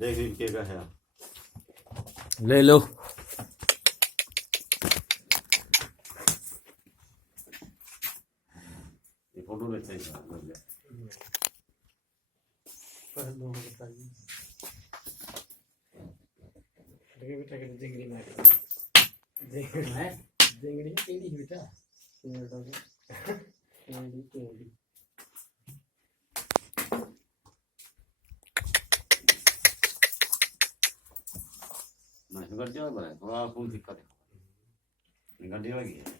देख इनके का है ले लो। ये फोटो लेते हैं जिंगड़ी मार जिंगड़ी केड़ी बेटा केड़ी केड़ी ना शुगर जो है थोड़ा फूल दिक्कत है गड्डी लगी है